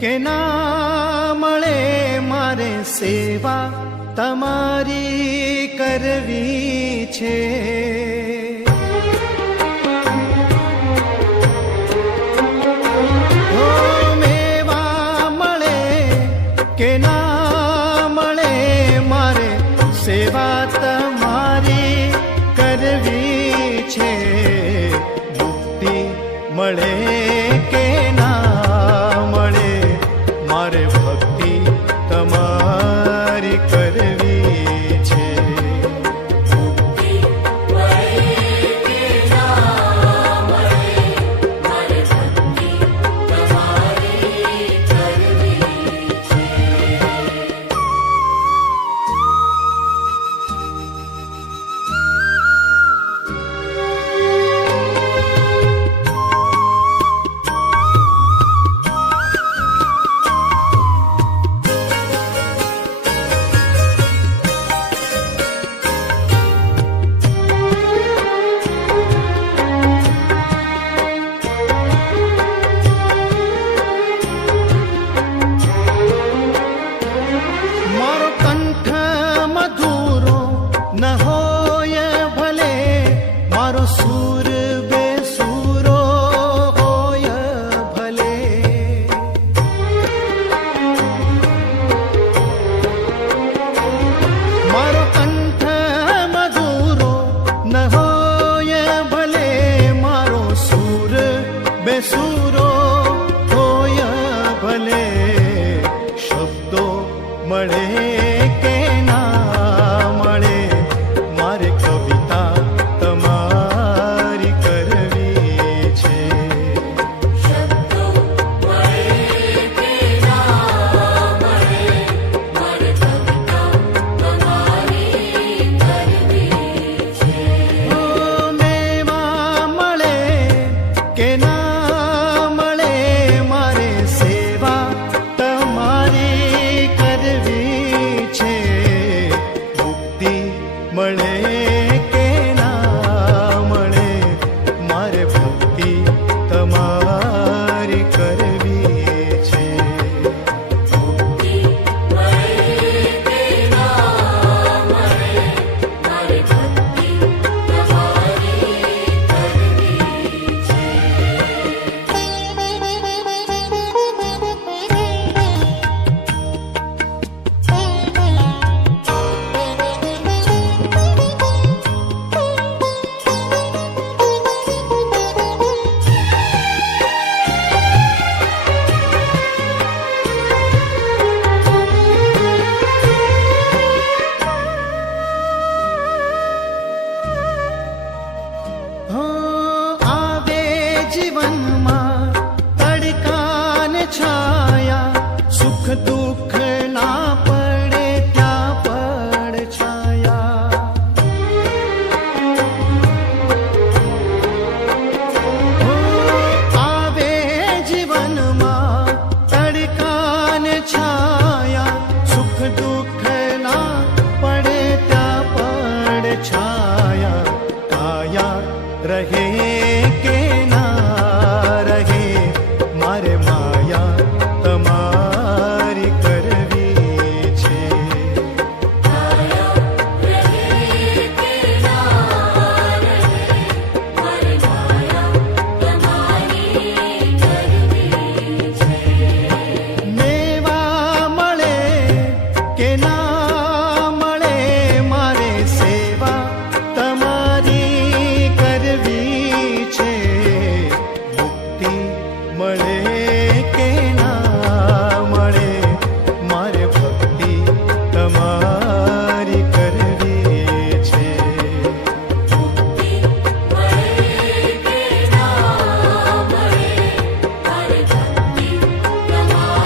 કે ના મળે મારે સેવા તમારી કરવી છે. મેવા મળે કે ના મળે મારે સેવા તમારી કરવી છે. મુક્તિ મળે કે ના મળે મારે ભક્તિ તમારી કરવી છે. બેસુરો હોય ભલે શબ્દો મળે કે ના મળે મારે કવિતા તમારી કરવી છે. મેવા મળે કે ના મળે કે ના મળે મારે ભક્તિ તમારી કરવી છે. જીવનમાં તડકાને છાયા સુખ દુઃખ ના પડે ત્યાં પડ છાયા. આવે જીવનમાં તડકાને છાયા સુખ દુઃખ ના પડે ત્યાં પડ છાયા. કાયા રહે કે મારે માયા